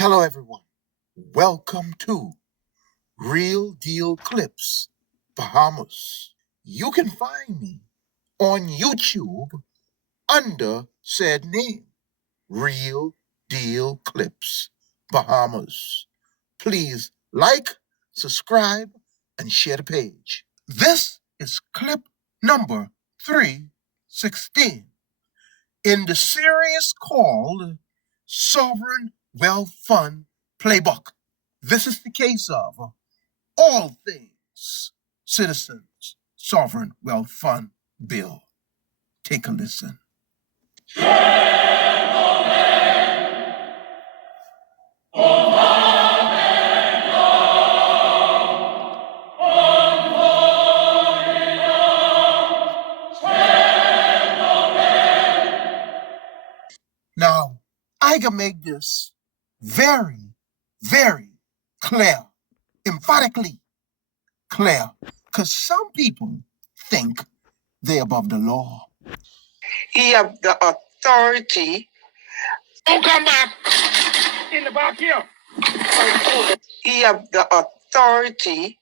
Hello, everyone. Welcome to Real Deal Clips, Bahamas. You can find me on YouTube under said name, Real Deal Clips, Bahamas. Please like, subscribe, and share the page. This is clip number 316 in the series called Sovereign Wealth Fund Playbook. This is the case of all things Citizens Sovereign Wealth Fund Bill. Take a listen. Now, I can make this very, very clear, emphatically clear, because some people think they're above the law. He have the authority. Don't come back in the back here. He have the authority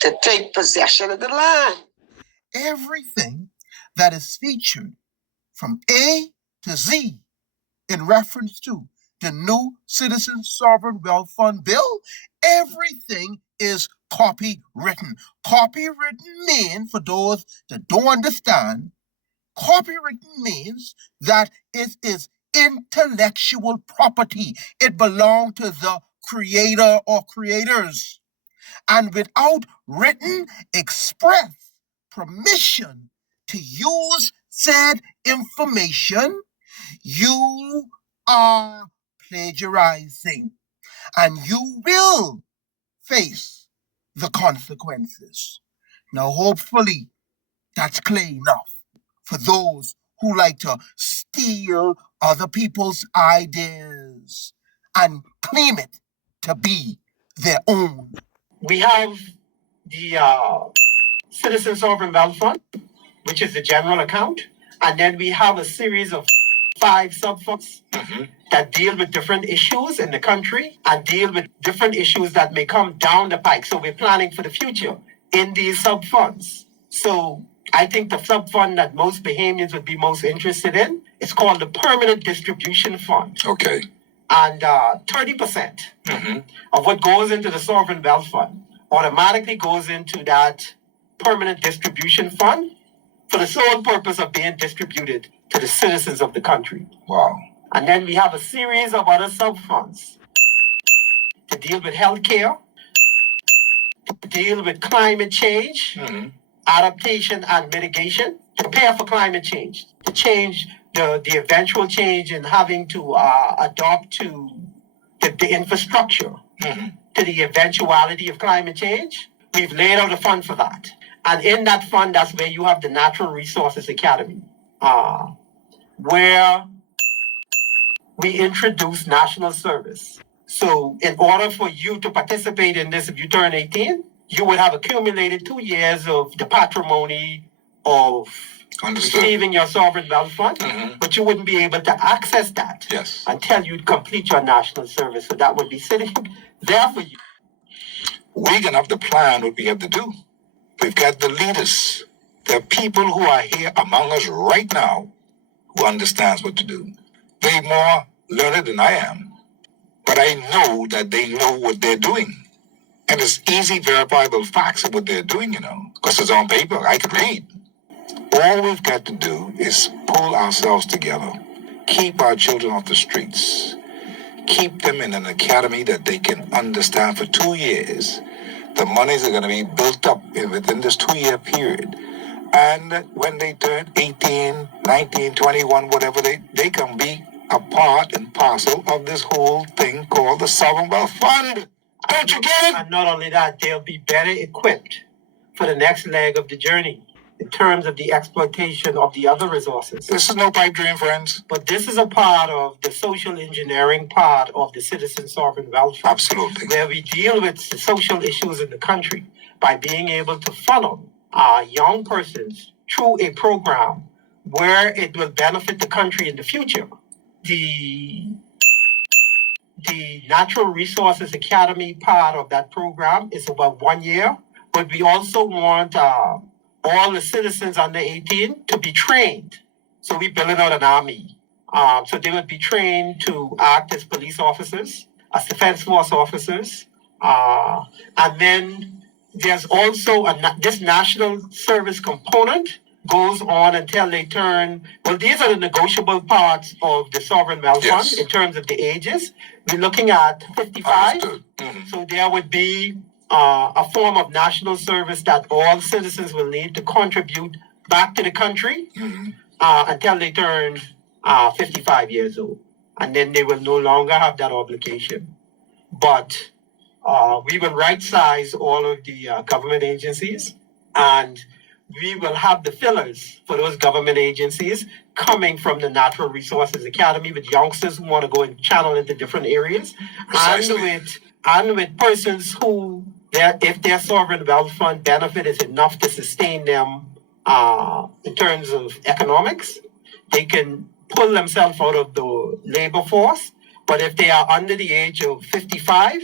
to take possession of the land. Everything that is featured from A to Z in reference to the new Citizens Sovereign Wealth Fund Bill, everything is copywritten. Copywritten means, for those that don't understand, copywritten means that it is intellectual property. It belongs to the creator or creators. And without written express permission to use said information, you are plagiarizing, and you will face the consequences. Now, hopefully, that's clear enough for those who like to steal other people's ideas and claim it to be their own. We have the Citizen Sovereign Wealth Fund, which is the general account, and then we have a series of 5 sub-funds that deal with different issues in the country and deal with different issues that may come down the pike. So we're planning for the future in these sub-funds. So I think the sub-fund that most Bahamians would be most interested in is called the Permanent Distribution Fund. Okay. And 30% of what goes into the Sovereign Wealth Fund automatically goes into that Permanent Distribution Fund for the sole purpose of being distributed to the citizens of the country. Wow. And then we have a series of other sub-funds to deal with healthcare, to deal with climate change, adaptation and mitigation, to prepare for climate change, to change the eventual change in having to adopt to the infrastructure to the eventuality of climate change. We've laid out a fund for that. And in that fund, that's where you have the Natural Resources Academy, where we introduce national service. So in order for you to participate in this, if you turn 18, you would have accumulated 2 years of the patrimony of receiving your sovereign wealth fund, but you wouldn't be able to access that until you'd complete your national service. So that would be sitting there for you. We're going to have to plan what we have to do. We've got the leaders. There are people who are here among us right now who understands what to do. They're more learned than I am, but I know that they know what they're doing. And it's easy, verifiable facts of what they're doing, because it's on paper. I could read. All we've got to do is pull ourselves together, keep our children off the streets, keep them in an academy that they can understand for 2 years. The monies are going to be built up within this 2-year period. And when they turn 18, 19, 21, whatever, they can be a part and parcel of this whole thing called the Sovereign Wealth Fund. Don't you get it? And not only that, they'll be better equipped for the next leg of the journey in terms of the exploitation of the other resources. This is no pipe dream, friends. But this is a part of the social engineering part of the Citizen Sovereign Wealth Fund. Absolutely. Where we deal with the social issues in the country by being able to funnel young persons through a program where it will benefit the country in the future. The the Natural Resources Academy part of that program is about 1 year, but we also want all the citizens under 18 to be trained. So we're building out an army. So they would be trained to act as police officers, as defense force officers. And then there's also this national service component goes on until they turn, well, these are the negotiable parts of the Sovereign Wealth Fund in terms of the ages. We're looking at 55. So there would be a form of national service that all citizens will need to contribute back to the country until they turn 55 years old. And then they will no longer have that obligation. But we will right-size all of the government agencies, and we will have the fillers for those government agencies coming from the Natural Resources Academy with youngsters who want to go and channel into different areas, and with persons who, if their sovereign wealth fund benefit is enough to sustain them in terms of economics, they can pull themselves out of the labor force. But if they are under the age of 55,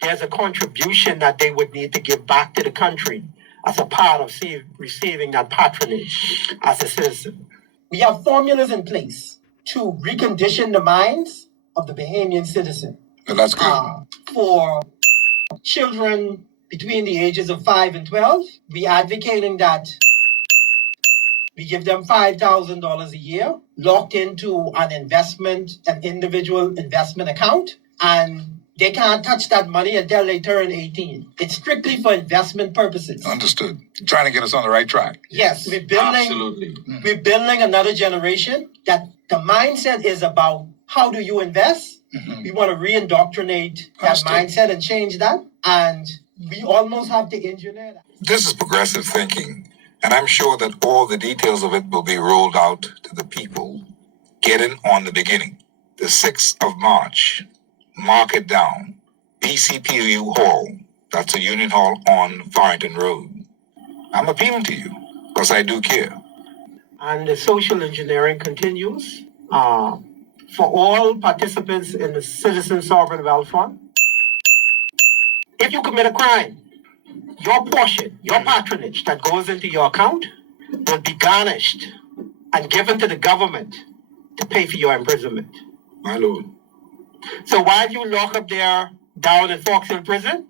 there's a contribution that they would need to give back to the country as a part of receiving that patronage as a citizen. We have formulas in place to recondition the minds of the Bahamian citizen. And that's good. For children between the ages of 5 and 12, we advocating that we give them $5,000 a year locked into an individual investment account, and they can't touch that money until they turn 18. It's strictly for investment purposes. Understood. Trying to get us on the right track. Yes, we're building another generation that the mindset is about how do you invest. We want to re-indoctrinate that mindset and change that. And we almost have to engineer that. This is progressive thinking, and I'm sure that all the details of it will be rolled out to the people. Getting on the beginning. The 6th of March. Mark it down. BCPOU Hall. That's a Union Hall on Farrington Road. I'm appealing to you because I do care. And the social engineering continues for all participants in the Citizen Sovereign Wealth Fund. If you commit a crime, your portion, your patronage that goes into your account will be garnished and given to the government to pay for your imprisonment. My Lord. So while you lock up there down in Fox Hill Prison,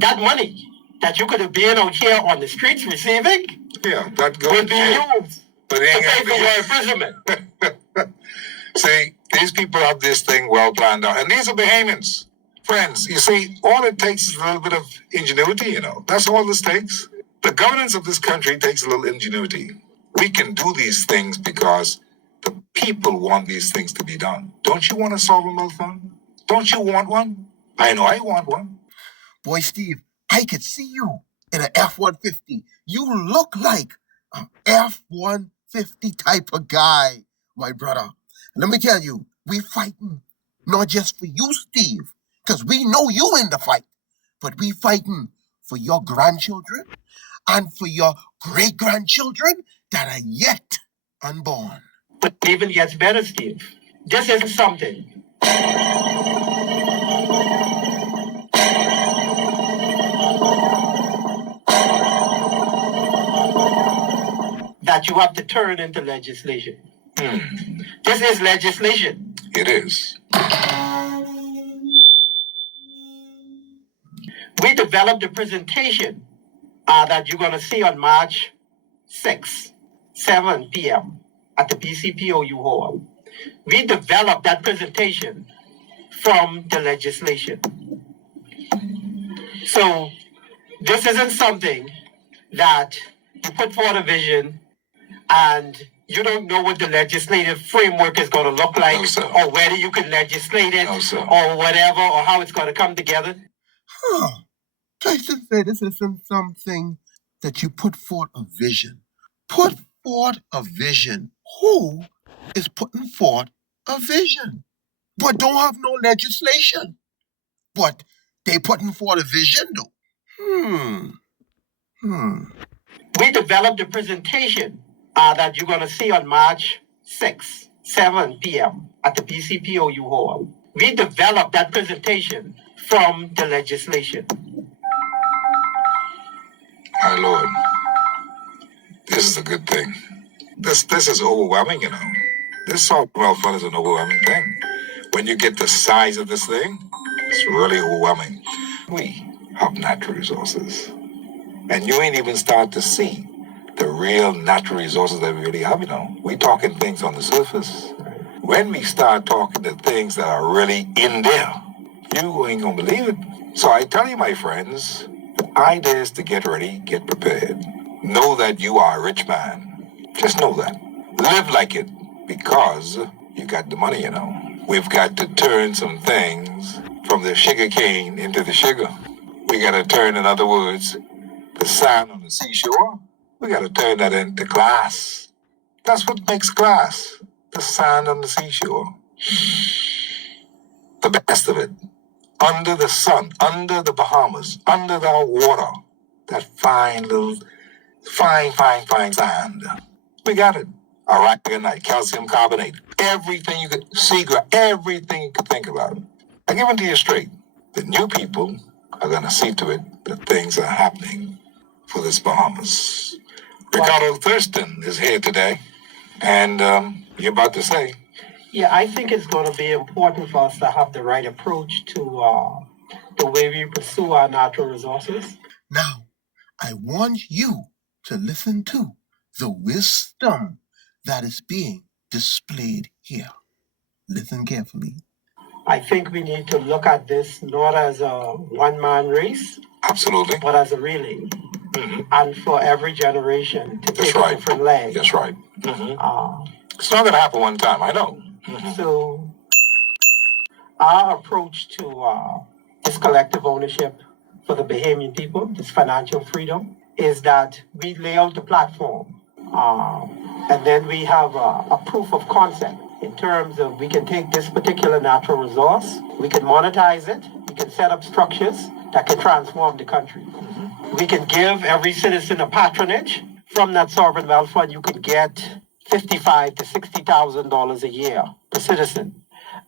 that money that you could have been out here on the streets receiving that will be used to pay for your imprisonment. See, these people have this thing well planned out. And these are Bahamians. Friends, you see, all it takes is a little bit of ingenuity, you know. That's all this takes. The governance of this country takes a little ingenuity. We can do these things because the people want these things to be done. Don't you want a sovereign wealth fund? Don't you want one? I know I want one. Boy, Steve, I could see you in an F-150. You look like an F-150 type of guy, my brother. Let me tell you, we fighting not just for you, Steve, because we know you in the fight, but we fighting for your grandchildren and for your great-grandchildren that are yet unborn. But even gets better, Steve. This isn't something that you have to turn into legislation. This is legislation. It is. We developed a presentation that you're going to see on March 6th, 7 p.m. at the BCPOU Hall. We developed that presentation from the legislation. So this isn't something that you put forward a vision and you don't know what the legislative framework is going to look like, or whether you can legislate it, or whatever, or how it's going to come together. Jason said this isn't something that you put forth a vision. Put forth a vision. Who is putting forth a vision but don't have no legislation? But they putting forth a vision though. We developed a presentation that you're going to see on March 6th, 7 p.m. at the BCPOU Hall. we developed that presentation from the legislation. My Lord, this is a good thing. This is overwhelming, you know. This sovereign wealth fund is an overwhelming thing. When you get the size of this thing, it's really overwhelming. We have natural resources. And you ain't even start to see the real natural resources that we really have, you know. We talking things on the surface. When we start talking the things that are really in there, you ain't gonna believe it. So I tell you, my friends, the idea is to get ready, get prepared. Know that you are a rich man. Just know that. Live like it because you got the money, you know. We've got to turn some things from the sugar cane into the sugar. We got to turn, in other words, the sand on the seashore. We got to turn that into glass. That's what makes glass. The sand on the seashore. The best of it. Under the sun, under the Bahamas, under the water. That fine little, fine sand. We got it. Aragonite, calcium carbonate, everything you could, seagrass, everything you could think about. I give it to you straight. The new people are going to see to it that things are happening for this Bahamas. Ricardo Thurston is here today, and you're about to say. Yeah, I think it's going to be important for us to have the right approach to the way we pursue our natural resources. Now, I want you to listen to the wisdom that is being displayed here. Listen carefully. I think we need to look at this not as a one-man race, Absolutely. but as a relay. Mm-hmm. And for every generation to take a different leg. That's right. Mm-hmm. It's not going to happen one time, I know. Mm-hmm. So our approach to this collective ownership for the Bahamian people, this financial freedom, is that we lay out the platform. And then we have a proof of concept in terms of we can take this particular natural resource, we can monetize it, we can set up structures that can transform the country. Mm-hmm. We can give every citizen a patronage. From that sovereign wealth fund, you can get $55,000 to $60,000 a year per citizen.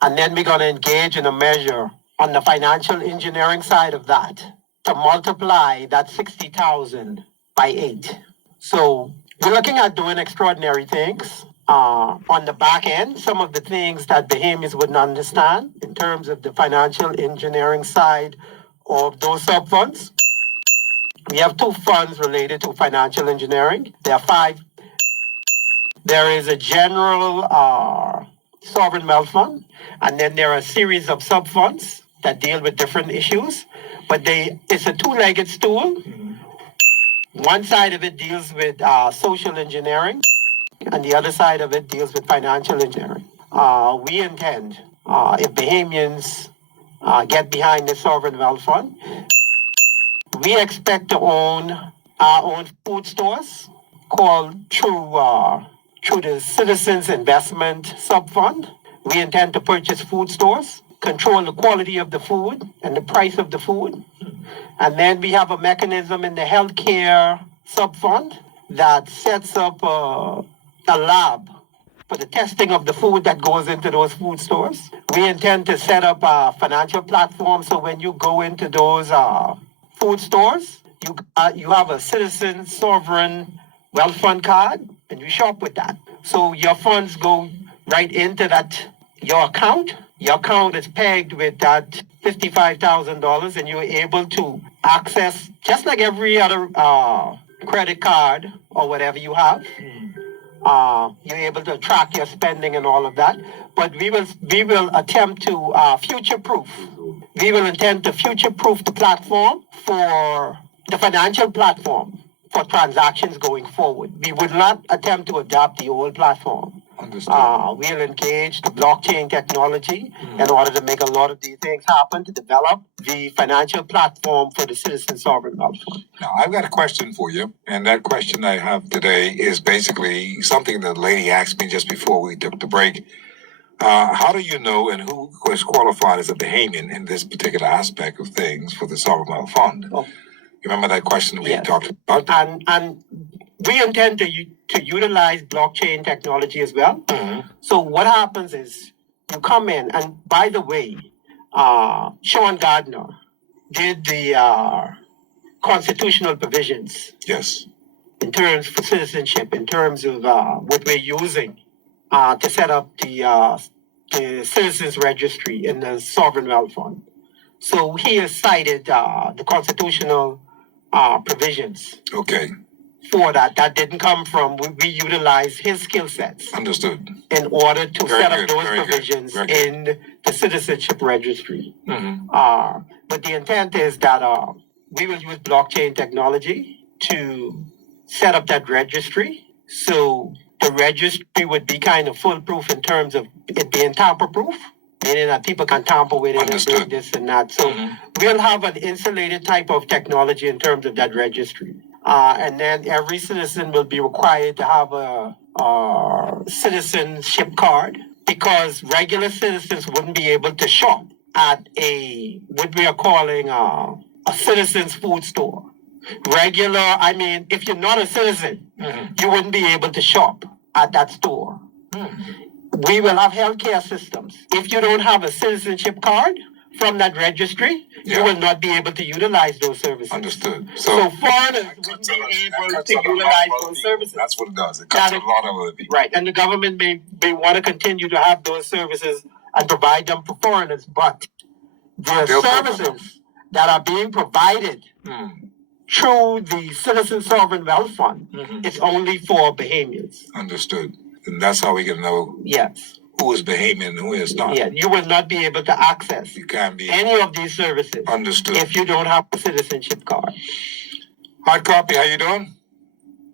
And then we're going to engage in a measure on the financial engineering side of that to multiply that 60,000 by 8. So we're looking at doing extraordinary things. On the back end, some of the things that Bahamians wouldn't understand in terms of the financial engineering side of those sub-funds. We have 2 funds related to financial engineering. There are 5. There is a general sovereign wealth fund, and then there are a series of sub-funds that deal with different issues. But it's a 2-legged stool. One side of it deals with social engineering, and the other side of it deals with financial engineering. We intend, if Bahamians get behind the sovereign wealth fund, we expect to own our own food stores called through the Citizens Investment Sub-Fund. We intend to purchase food stores, control the quality of the food and the price of the food. And then we have a mechanism in the healthcare sub-fund that sets up a lab for the testing of the food that goes into those food stores. We intend to set up a financial platform so when you go into those food stores, you have a citizen sovereign wealth fund card and you shop with that. So your funds go right into your account. Your account is pegged with that $55,000 and you're able to access, just like every other credit card or whatever you have. You're able to track your spending and all of that. But we will attempt to future-proof. We will intend to future-proof the platform for the financial platform for transactions going forward. We would not attempt to adopt the old platform. We'll engage the blockchain technology in order to make a lot of these things happen, to develop the financial platform for the Citizen Sovereign Wealth Fund. Now, I've got a question for you, and that question I have today is basically something that the lady asked me just before we took the break. How do you know and who is qualified as a Bahamian in this particular aspect of things for the Sovereign Wealth Fund? Oh. You remember that question we talked about? And we intend to utilize blockchain technology as well. Mm-hmm. So what happens is you come in, and by the way, Sean Gardner did the constitutional provisions. Yes. In terms for citizenship, in terms of what we're using to set up the Citizens Registry in the Sovereign Wealth Fund. So he has cited the constitutional provisions. Okay. For that. That didn't come from, we utilize his skill sets. Understood. In order to Very set good, up those very provisions good. in the Citizenship Registry. Mm-hmm. But the intent is that we will use blockchain technology to set up that registry. So the registry would be kind of foolproof in terms of it being tamper-proof, meaning that people can tamper with it. Understood. And do this and that. So we'll have an insulated type of technology in terms of that registry. And then every citizen will be required to have a citizenship card, because regular citizens wouldn't be able to shop at what we are calling a citizen's food store. If you're not a citizen, you wouldn't be able to shop at that store. We will have healthcare systems. If you don't have a citizenship card from that registry, you will not be able to utilize those services. Understood. So foreigners wouldn't be able to utilize those services. That's what it does. It cuts a lot of other people. Right, and the government may want to continue to have those services and provide them for foreigners, but the services that are being provided through the Citizen Sovereign Wealth Fund, it's only for Bahamians. Understood. And that's how we can know who is Bahamian and who is not. Yeah, you will not be able to access any of these services. Understood. If you don't have a citizenship card. Hard copy, how you doing?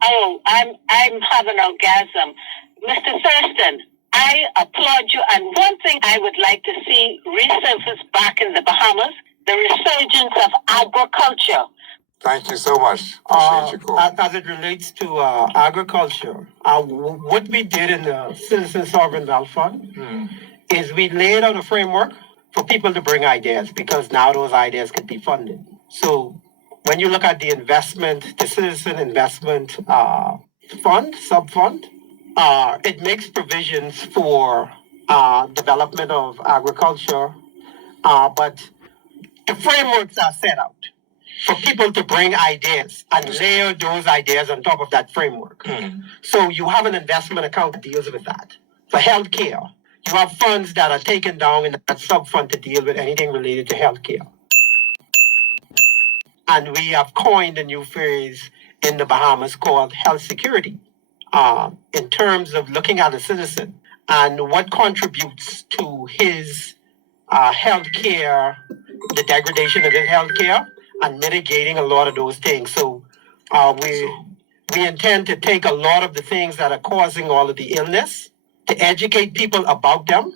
Oh, I'm having an orgasm. Mr. Thurston, I applaud you. And one thing I would like to see resurface back in the Bahamas, the resurgence of agriculture. Thank you so much. Appreciate your call. As it relates to agriculture, what we did in the Citizen Sovereign Wealth Fund is we laid out a framework for people to bring ideas, because now those ideas could be funded. So when you look at the investment, the Citizen Investment Fund, sub-fund, it makes provisions for development of agriculture, but the frameworks are set out for people to bring ideas and layer those ideas on top of that framework. So you have an investment account that deals with that. For healthcare, you have funds that are taken down in that sub-fund to deal with anything related to healthcare. And we have coined a new phrase in the Bahamas called health security, in terms of looking at a citizen and what contributes to his healthcare, the degradation of his healthcare, and mitigating a lot of those things. So we intend to take a lot of the things that are causing all of the illness, to educate people about them,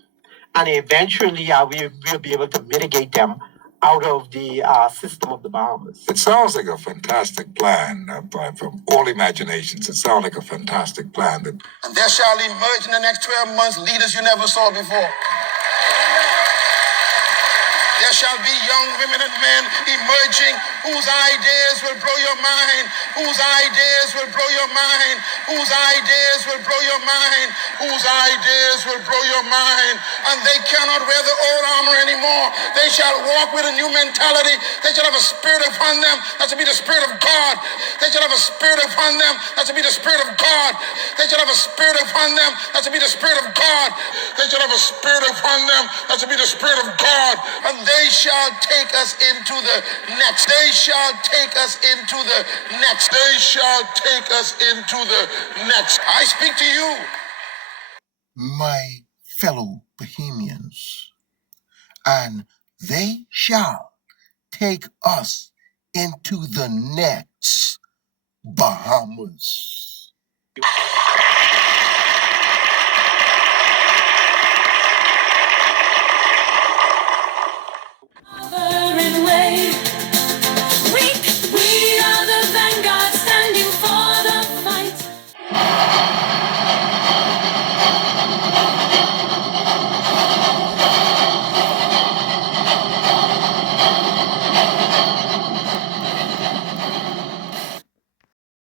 and eventually we'll be able to mitigate them out of the system of the Bahamas. It sounds like a fantastic plan from all imaginations. It sounds like a fantastic plan. And there shall emerge in the next 12 months leaders you never saw before. There shall be young women and men emerging whose ideas will blow your mind, whose ideas will blow your mind, whose ideas will blow your mind, whose ideas will blow your mind. And they cannot wear the old armor anymore. They shall walk with a new mentality. They shall have a spirit upon them that shall be the spirit of God. They shall have a spirit upon them that shall be the spirit of God. They shall have a spirit upon them that shall be the spirit of God. They shall have a spirit upon them that shall be the spirit of God. And they shall take us into the next. They shall take us into the next. They shall take us into the next. I speak to you, my fellow Bahamians, and they shall take us into the next Bahamas.